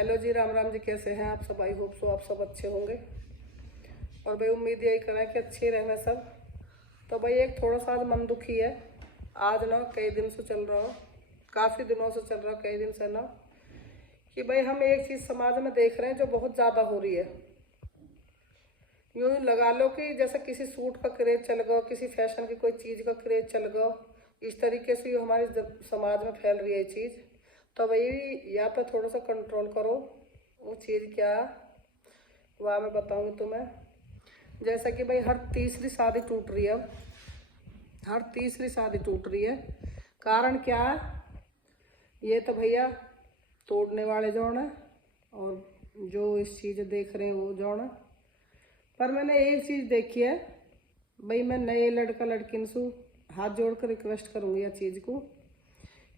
Hello जी, राम राम जी। कैसे हैं आप सब? आई होप सो आप सब अच्छे होंगे। और भाई उम्मीद यही करें कि अच्छे रहना सब। तो भाई एक थोड़ा सा आज मन दुखी है। आज ना कई दिन से चल रहा हो, काफ़ी दिनों से चल रहा, कई दिन से ना, कि भाई हम एक चीज़ समाज में देख रहे हैं जो बहुत ज़्यादा हो रही है। यूँ लगा लो कि जैसे किसी सूट का क्रेज चल गया, किसी फैशन की कोई चीज़ का क्रेज चल गया, इस तरीके से यूँ हमारे समाज में फैल रही है चीज़। तो भाई या तो थोड़ा सा कंट्रोल करो। वो चीज़ क्या, वह मैं बताऊंगी तुम्हें। जैसा कि भाई हर तीसरी शादी टूट रही है अब, हर तीसरी शादी टूट रही है। कारण क्या है? ये तो भैया तोड़ने वाले जौन है और जो इस चीज़ देख रहे हैं वो जौन है। पर मैंने एक चीज़ देखी है भाई, मैं नए लड़का लड़किन से हाथ जोड़ कर रिक्वेस्ट करूँगी यह चीज़ को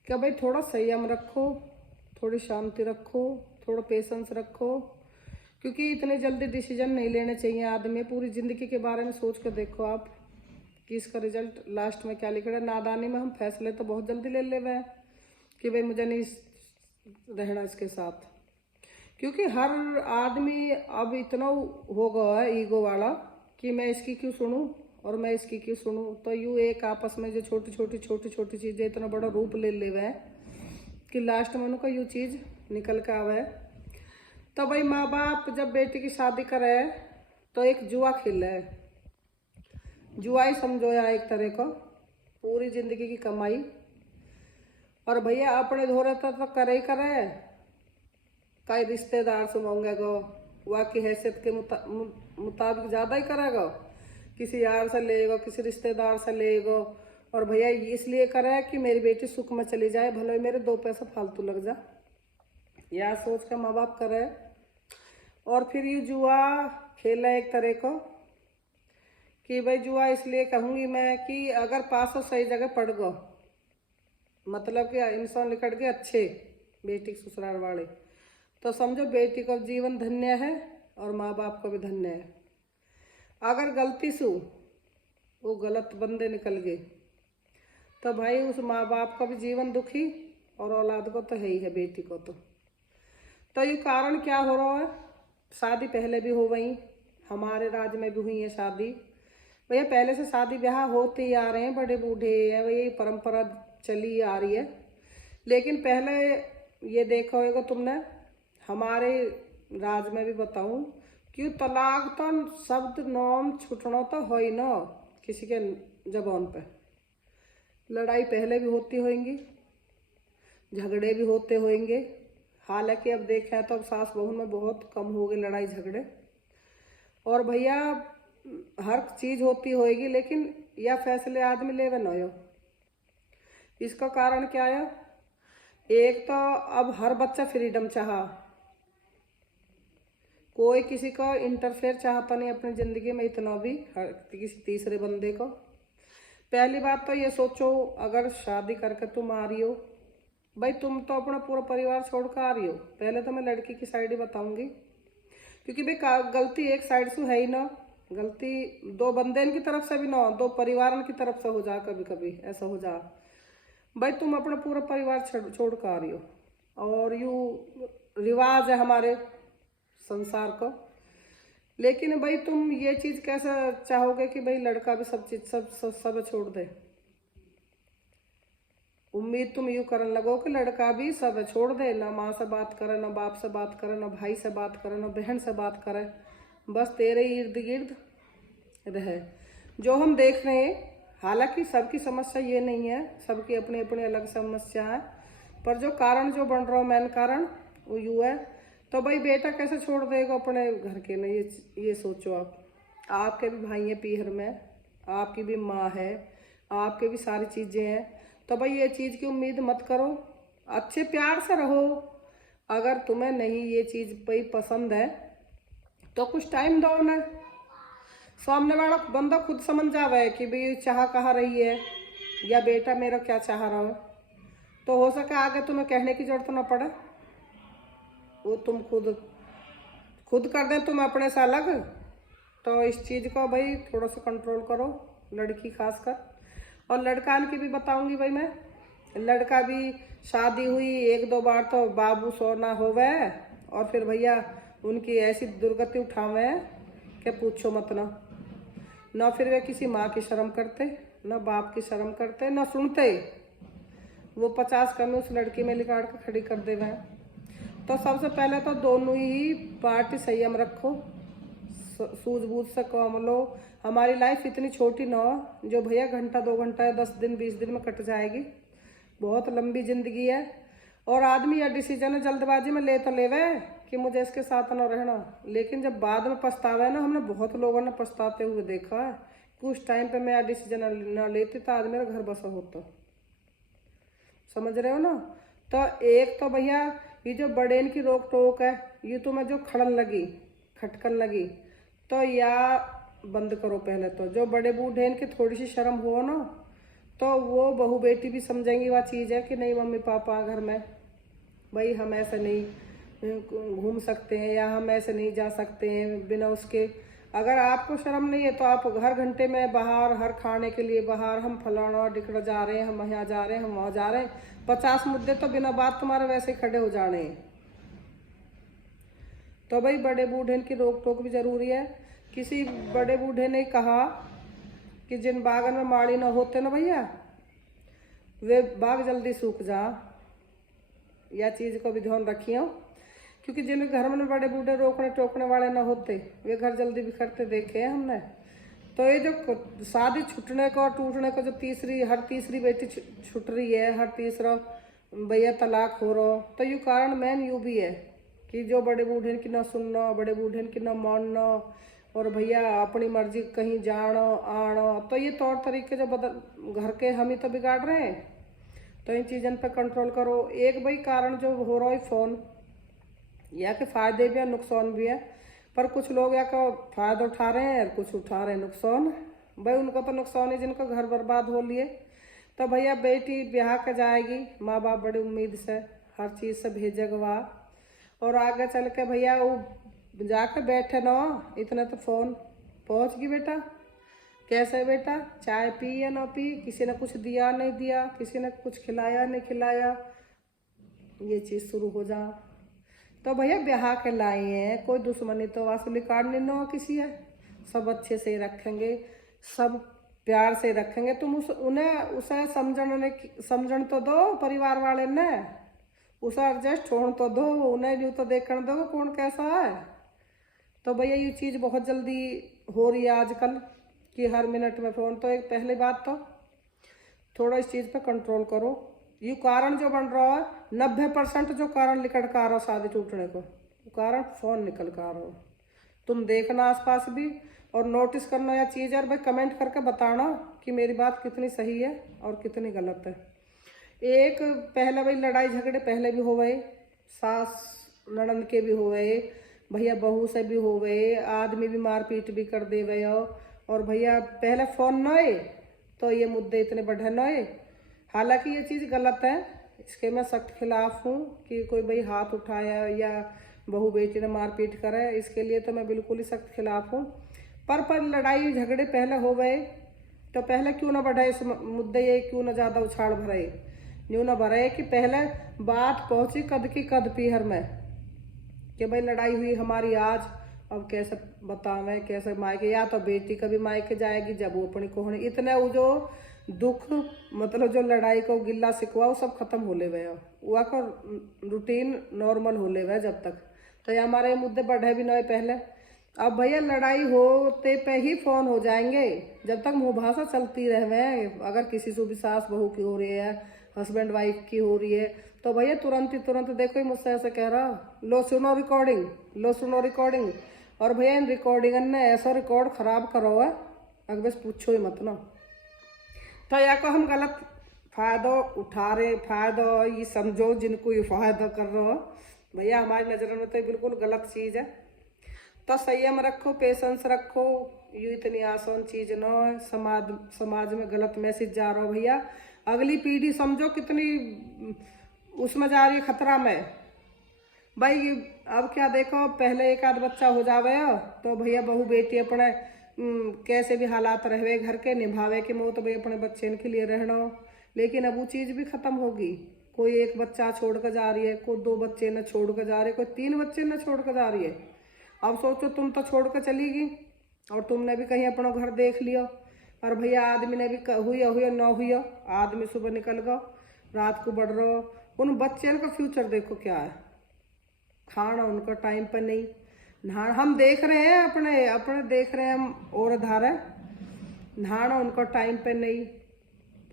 कि भाई थोड़ा संयम रखो, थोड़ी शांति रखो, थोड़ा पेशेंस रखो। क्योंकि इतने जल्दी डिसीजन नहीं लेने चाहिए आदमी। पूरी ज़िंदगी के बारे में सोच कर देखो आप कि इसका रिजल्ट लास्ट में क्या लिख रहा है। नादानी में हम फैसले तो बहुत जल्दी ले हुए हैं कि भाई मुझे नहीं रहना इसके साथ। क्योंकि हर आदमी अब इतना हो गया है ईगो वाला कि मैं इसकी क्यों सुनूं और मैं इसकी क्यों सुनूं। तो यूँ एक आपस में जो छोटी छोटी चीज़ें इतना बड़ा रूप ले हुए हैं कि लास्ट में उनका यूँ चीज़ निकल के आवे है। तो भाई माँ बाप जब बेटी की शादी करे तो एक जुआ खेल है। जुआ ही समझो या एक तरह का पूरी जिंदगी की कमाई। और भैया अपने धोरे तो करे ही करे, कई रिश्तेदार से मांगेगा, वह की हैसियत के मुताबिक ज़्यादा ही करेगा, किसी यार से लेगा, किसी रिश्तेदार से लेगा। और भैया इसलिए करे कि मेरी बेटी सुख में चली जाए, भले मेरे दो पैसा फालतू लग जा, यह सोच कर माँ बाप करे। और फिर ये जुआ खेला एक तरह को कि भाई जुआ इसलिए कहूँगी मैं कि अगर पासों सही जगह पड़ गो, मतलब कि इंसान निकट गए अच्छे बेटी के ससुराल वाले, तो समझो बेटी का जीवन धन्य है और माँ बाप का भी धन्य है। अगर गलती से वो गलत बंदे निकल गए तो भाई उस माँ बाप का भी जीवन दुखी और औलाद को तो है ही है, बेटी को तो ये कारण क्या हो रहा है? शादी पहले भी हो गई, हमारे राज्य में भी हुई है शादी। भैया पहले से शादी ब्याह होते ही आ रहे हैं, बड़े बूढ़े हैं, वही परंपरा चली आ रही है। लेकिन पहले ये देखा होगा तुमने, हमारे राज्य में भी बताऊं कि तलाक तो शब्द नाम छुटना तो हो ही ना किसी के जबान पे। लड़ाई पहले भी होती होंगी, झगड़े भी होते होंगे। हालांकि अब देखें तो अब सास बहू में बहुत कम हो गए लड़ाई झगड़े। और भैया हर चीज़ होती होएगी, लेकिन यह फैसले आदमी लेवे न हो। इसका कारण क्या है? एक तो अब हर बच्चा फ्रीडम चाहा, कोई किसी का इंटरफेयर चाहता नहीं अपनी ज़िंदगी में इतना भी, हर किसी तीसरे बंदे को। पहली बात तो ये सोचो, अगर शादी करके तुम आ रही हो, भाई तुम तो अपना पूरा परिवार छोड़ कर आ रही हो। पहले तो मैं लड़की की साइड ही बताऊंगी, क्योंकि भाई गलती एक साइड से है ही ना, गलती दो बंदे की तरफ से भी ना, दो परिवार की तरफ से हो जा। कभी कभी ऐसा हो जा भाई तुम अपना पूरा परिवार छोड़ कर आ रही हो। और यू रिवाज है हमारे संसार को। लेकिन भाई तुम ये चीज़ कैसे चाहोगे कि भाई लड़का भी सब चीज़ सब छोड़ दे? उम्मीद तुम यूँ करने लगो कि लड़का भी सब छोड़ दे, ना माँ से बात करे, ना बाप से बात करे, ना भाई से बात करे, ना बहन से बात करे, बस तेरे इर्द गिर्द रहे। जो हम देख रहे हैं, हालांकि सबकी समस्या ये नहीं है, सबकी अपनी अपनी अलग समस्या है, पर जो कारण जो बन रहा है मेन कारण वो यूँ है। तो भाई बेटा कैसे छोड़ देगा अपने घर के ना, ये सोचो आप। आपके भी भाई हैं पीहर में, आपकी भी माँ है, आपके भी सारी चीज़ें हैं। तो भाई ये चीज़ की उम्मीद मत करो, अच्छे प्यार से रहो। अगर तुम्हें नहीं ये चीज़ भाई पसंद है तो कुछ टाइम दो ना, सामने वाला बंदा खुद समझ जावे कि भाई चाह कहाँ रही है या बेटा मेरा क्या चाह रहा है। तो हो सके आगे तुम्हें कहने की जरूरत ना पड़े, वो तुम खुद कर दें तुम अपने से अलग। तो इस चीज़ को भाई थोड़ा सा कंट्रोल करो, लड़की खासकर। और लड़कान की भी बताऊंगी भाई मैं, लड़का भी शादी हुई एक दो बार तो बाबू सोना होवे और फिर भैया उनकी ऐसी दुर्गति उठावे हैं कि पूछो मत ना फिर वे किसी माँ की शर्म करते, ना बाप की शर्म करते, ना सुनते। वो 50 कमी उस लड़की में लिकाड़ के खड़ी कर दे हैं। तो सबसे पहले तो दोनों ही पार्टी संयम रखो, सूझबूझ से काम लो। हमारी लाइफ इतनी छोटी ना हो जो भैया घंटा 2 घंटा या 10 दिन 20 दिन में कट जाएगी। बहुत लंबी जिंदगी है। और आदमी यह डिसीजन जल्दबाजी में ले तो लेवे कि मुझे इसके साथ न रहना, लेकिन जब बाद में पछतावे ना, हमने बहुत लोगों ने पछताते हुए देखा है कि उस टाइम पे मैं यह डिसीजन न लेती तो आज मेरा घर बसा होता। समझ रहे हो ना। तो एक तो भैया ये जो बड़ेन की रोक टोक है, ये तुम्हें जो खटकन लगी तो या बंद करो। पहले तो जो बड़े बूढ़े इनकी थोड़ी सी शर्म हो ना, तो वो बहू बेटी भी समझेंगी वह चीज़ है कि नहीं मम्मी पापा घर में भाई हम ऐसे नहीं घूम सकते हैं या हम ऐसे नहीं जा सकते हैं बिना उसके। अगर आपको शर्म नहीं है तो आप हर घंटे में बाहर, हर खाने के लिए बाहर, हम फलाना डिकड़ा जा रहे हैं, हम यहाँ जा रहे हैं, हम वहाँ जा रहे हैं, 50 मुद्दे तो बिना बात तुम्हारे वैसे ही खड़े हो जाने हैं। तो भाई बड़े बूढ़े की रोक टोक भी जरूरी है। किसी बड़े बूढ़े ने कहा कि जिन बागन में माड़ी ना होते ना भैया, वे बाग जल्दी सूख जा। यह चीज़ को भी ध्यान रखियो, क्योंकि जिन घर में बड़े बूढ़े रोकने टोकने वाले ना होते, वे घर जल्दी बिखरते देखे हैं हमने। तो ये जो शादी छूटने को और टूटने को जो हर तीसरी बेटी छूट रही है, हर तीसरा भैया तलाक हो रहा, तो ये कारण मेन यू भी है कि जो बड़े बूढ़े की ना सुनना, बड़े बूढ़े की ना मानना, और भैया अपनी मर्जी कहीं जाना आना, तो ये तौर तरीके जो घर के हम ही तो बिगाड़ रहे हैं। तो इन चीज़ों पर कंट्रोल करो। एक भाई कारण जो हो रहा है फ़ोन, या के फ़ायदे भी है नुकसान भी है, पर कुछ लोग या का फ़ायदा उठा रहे हैं और कुछ उठा रहे हैं नुकसान। भाई उनको तो नुकसान है जिनको घर बर्बाद हो लिए। तो भैया बेटी ब्याह के जाएगी, माँ बाप बड़ी उम्मीद से हर चीज़ से भेजेगा, और आगे चल के भैया वो जाके बैठे ना, इतने तो फ़ोन पहुँच गई बेटा, कैसे बेटा चाय पी या ना पी, किसी ने कुछ दिया नहीं दिया, किसी ने कुछ खिलाया नहीं खिलाया, ये चीज़ शुरू हो जा। तो भैया ब्याह के लाए हैं, कोई दुश्मनी तो वासुली काटने ना किसी है, सब अच्छे से रखेंगे, सब प्यार से रखेंगे। तुम उसे समझण तो दो, परिवार वाले ने उसे एडजस्ट होने तो दो, उन्हें यूँ तो देखने दो कौन कैसा है। तो भैया ये चीज़ बहुत जल्दी हो रही है आजकल कि हर मिनट में फ़ोन। तो एक पहली बात तो थोड़ा इस चीज़ पे कंट्रोल करो। ये कारण जो बन रहा है 90% जो कारण निकल कर आ रहा शादी टूटने को, वो कारण फ़ोन निकल कर आ रहा हो। तुम देखना आसपास भी और नोटिस करना या चीज़, और भाई कमेंट करके बताना कि मेरी बात कितनी सही है और कितनी गलत है। एक पहले भाई लड़ाई झगड़े पहले भी हो गए, सास ननद के भी हो गए, भैया बहू से भी हो गए, आदमी भी मारपीट भी कर दे गए। और भैया पहले फ़ोन न आए तो ये मुद्दे इतने बढ़े न आए। हालांकि ये चीज़ गलत है, इसके मैं सख्त खिलाफ हूँ कि कोई भाई हाथ उठाया या बहू बेटी ने मारपीट करे, इसके लिए तो मैं बिल्कुल ही सख्त खिलाफ हूँ। पर लड़ाई झगड़े पहले हो गए तो पहले क्यों ना बढ़े इस मुद्दे, ये क्यों ना ज़्यादा उछाल भरे, यूँ ना भरे कि पहले बात पहुँची कद की कद पीहर में कि भाई लड़ाई हुई हमारी आज, अब कैसे बतावें कैसे मायके, या तो बेटी कभी मायके जाएगी जब वो अपनी कोहनी, इतने वो जो दुख मतलब जो लड़ाई को गिल्ला सिकवा वो सब खत्म हो ले गए, वह का रूटीन नॉर्मल हो ले गए जब तक। तो ये हमारे मुद्दे बढ़े भी नहीं पहले। अब भैया लड़ाई होते पे ही फ़ोन हो जाएंगे, जब तक मुँह भाषा चलती रहे। अगर किसी से भी सास बहू की हो रही है, हस्बैंड वाइफ की हो रही है, तो भैया तुरंत देखो ही मुझसे ऐसे कह रहा, लो सुनो रिकॉर्डिंग, लो सुनो रिकॉर्डिंग। और भैया इन रिकॉर्डिंग ने ऐसा रिकॉर्ड खराब करो है, अगर बस पूछो ही मत ना। तो या को हम गलत फ़ायदा उठा रहे, फ़ायदा ये समझो जिनको ये फ़ायदा कर रहे हो, भैया हमारी नज़र में तो बिल्कुल गलत चीज़ है। तो संयम रखो, पेशेंस रखो, ये इतनी आसान चीज़ न है। समाज में गलत मैसेज जा रहा हो भैया, अगली पीढ़ी समझो कितनी उसमें जा रही है खतरा में। भाई अब क्या देखो, पहले एक आध बच्चा हो जावे तो भैया बहू बेटी अपने कैसे भी हालात रहे घर के निभावे कि मैं तो भाई अपने बच्चे के लिए रहना हो, लेकिन अब वो चीज़ भी ख़त्म होगी। कोई एक बच्चा छोड़ कर जा रही है, कोई 2 बच्चे न छोड़ कर जा रहे, कोई 3 बच्चे न छोड़ कर जा रही है। अब सोचो तुम तो छोड़ कर चली गई और तुमने भी कहीं अपना घर देख लिया, और भैया आदमी ने भी हुई न हुई, आदमी सुबह निकल गया, रात को बढ़ रहा, उन बच्चे का फ्यूचर देखो क्या है। खाना उनका टाइम पर नहीं, नहाना हम देख रहे हैं, अपने अपने देख रहे हैं हम, और धारा नहाना उनका टाइम पे नहीं,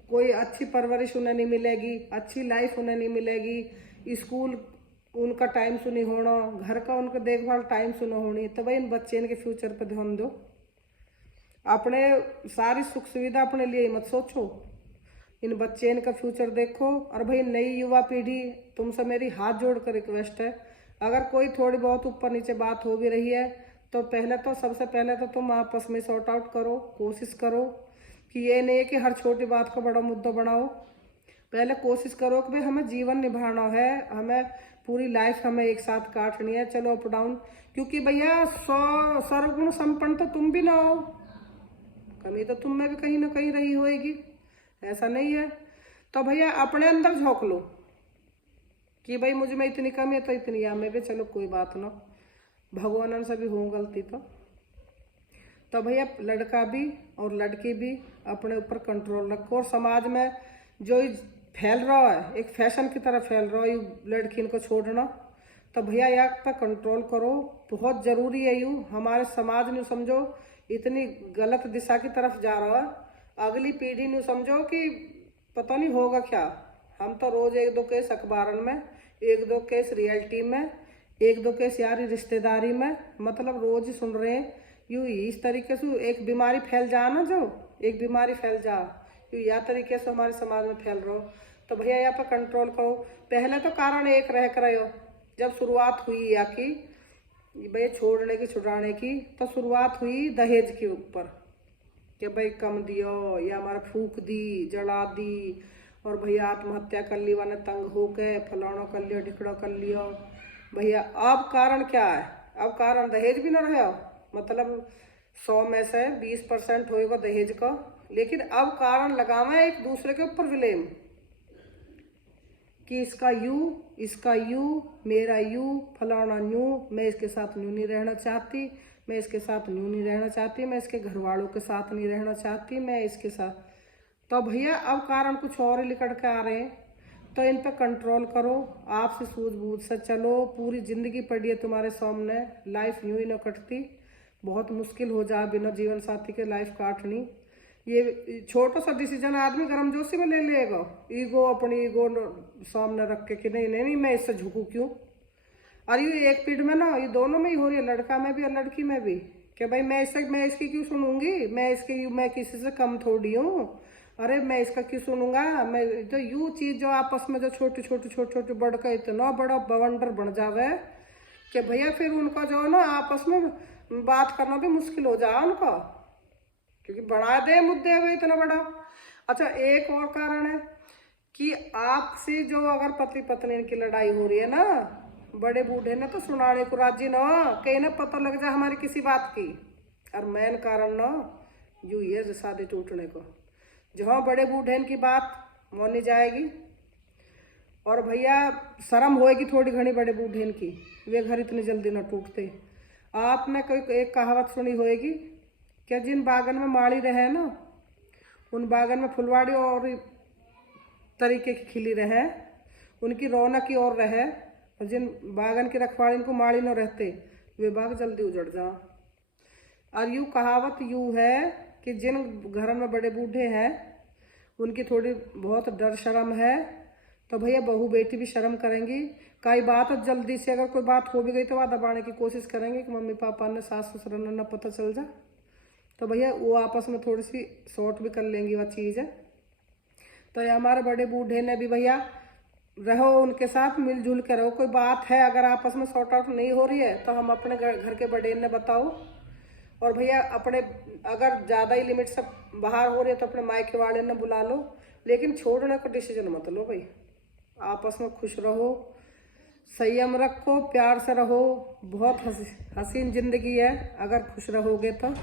कोई अच्छी परवरिश उन्हें नहीं मिलेगी, अच्छी लाइफ उन्हें नहीं मिलेगी, स्कूल उनका टाइम से नहीं होना, घर का उनका देखभाल टाइम से नहीं होनी। तो भाई इन बच्चे इनके फ्यूचर पर ध्यान दो, अपने सारी सुख सुविधा अपने लिए मत सोचो, इन बच्चे इनका फ्यूचर देखो। और भाई नई युवा पीढ़ी, तुमसे मेरी हाथ जोड़ कर रिक्वेस्ट है, अगर कोई थोड़ी बहुत ऊपर नीचे बात हो भी रही है तो सबसे पहले तो तुम आपस में सॉर्ट आउट करो, कोशिश करो कि ये नहीं है कि हर छोटी बात को बड़ा मुद्दा बनाओ। पहले कोशिश करो कि भाई हमें जीवन निभाना है, हमें पूरी लाइफ हमें एक साथ काटनी है, चलो अप डाउन, क्योंकि भैया सर्वगुण संपन्न तो तुम भी ना हो, कमी तो तुम में भी कहीं ना कहीं रही होएगी, ऐसा नहीं है। तो भैया अपने अंदर झोंक लो कि भाई मुझ में इतनी कमी है तो इतनी या में भी, चलो कोई बात ना, भगवान से भी हो गलती तो भैया लड़का भी और लड़की भी अपने ऊपर कंट्रोल रखो। और समाज में जो फैल रहा है, एक फैशन की तरह फैल रहा है लड़की इनको छोड़ना, तो भैया यहाँ पर कंट्रोल करो, बहुत ज़रूरी है। यूँ हमारे समाज ने समझो इतनी गलत दिशा की तरफ जा रहा है, अगली पीढ़ी ने समझो कि पता नहीं होगा क्या। हम तो रोज़ 1-2 केस अखबारन में, 1-2 केस रियलिटी में, 1-2 केस यारी रिश्तेदारी में, मतलब रोज़ ही सुन रहे हैं। यूँ इस तरीके से एक बीमारी फैल जा ना, जो एक बीमारी फैल जा, यूँ या तरीके से हमारे समाज में फैल रहा हो। तो भैया यहाँ पर कंट्रोल करो। पहले तो कारण एक रह कर हो, जब शुरुआत हुई या कि भैया छोड़ने की छुड़ाने की, तो शुरुआत हुई दहेज के ऊपर कि भाई कम दियो या हमारा फूक दी, जला दी, और भैया आत्महत्या कर ली, वाने तंग हो के फलाना कर लियो, ढिकड़ा कर लियो। भैया अब कारण क्या है? अब कारण दहेज भी ना रहा, मतलब 100 में से 20% होएगा दहेज का, लेकिन अब कारण लगावे एक दूसरे के ऊपर विलेम कि इसका यू, मेरा यू, फलाना न्यू, मैं इसके साथ न्यू नहीं रहना चाहती, मैं इसके साथ न्यू नहीं रहना चाहती, मैं इसके घर वालों के साथ नहीं रहना चाहती, मैं इसके साथ। तो भैया अब कारण कुछ और ही निकल के आ रहे हैं, तो इन पर कंट्रोल करो, आपसे सूझबूझ से चलो। पूरी जिंदगी पड़ी है तुम्हारे सामने, लाइफ यूं ही न कटती, बहुत मुश्किल हो जाए बिना जीवन साथी के लाइफ काटनी। ये छोटा सा डिसीजन आदमी गर्मजोशी में ले लेगा, ईगो, अपनी ईगो सामने रख के कि नहीं नहीं नहीं मैं इससे झुकूं क्यों। और ये एक पीढ़ में ना, ये दोनों में ही हो रही है, लड़का में भी और लड़की में भी, कि भाई मैं इसकी क्यों सुनूंगी, मैं किसी से कम थोड़ी हूँ, अरे मैं इसका क्यों सुनूंगा। मैं जो यूँ चीज़ जो आपस में जो छोटी बढ़ कर इतना बड़ा बवंडर बन जावे कि भैया फिर उनका जो है ना आपस में बात करना भी मुश्किल हो जाए उनका, क्योंकि बढ़ा दे मुद्दे हुए इतना बड़ा। अच्छा एक और कारण है कि आपसी जो अगर पति पत्नी इनकी लड़ाई हो रही है ना, बड़े बूढ़े ने तो सुनाने को राजी ना, कहीं ना पता लग जाए हमारी किसी बात की। और मेन कारण ना यूँ ये शादी टूटने को, जहाँ बड़े बूढ़े की बात मानी जाएगी और भैया शर्म होएगी थोड़ी घनी बड़े बूढ़े की, वे घर इतनी जल्दी न टूटते। आपने कोई एक कहावत सुनी होएगी क्या, जिन बागन में माली रहे ना, उन बागन में फुलवाड़ी और तरीके की खिली रहे, उनकी रौनक की ओर रहे, और जिन बागन की रखवाड़ी को माली न रहते, वे बाग जल्दी उजड़ जा। और यूँ कहावत यूँ है कि जिन घर में बड़े बूढ़े हैं उनकी थोड़ी बहुत डर शर्म है, तो भैया बहू बेटी भी शर्म करेंगी। कई बात जल्दी से अगर कोई बात हो भी गई तो वह दबाने की कोशिश करेंगे कि मम्मी पापा ने, सास ससुर ने न पता चल जा, तो भैया वो आपस में थोड़ी सी शॉर्ट भी कर लेंगी वह चीज़ है। तो ये हमारे बड़े बूढ़े ने भी भैया रहो, उनके साथ मिलजुल के रहो। कोई बात है अगर आपस में सॉर्ट आउट नहीं हो रही है तो हम अपने घर के बड़े ने बताओ, और भैया अपने अगर ज़्यादा ही लिमिट से बाहर हो रही है तो अपने मायके वाले ने बुला लो, लेकिन छोड़ने का डिसीजन मत लो भाई। आपस में खुश रहो, संयम रखो, प्यार से रहो, बहुत हसीन जिंदगी है अगर खुश रहोगे तो।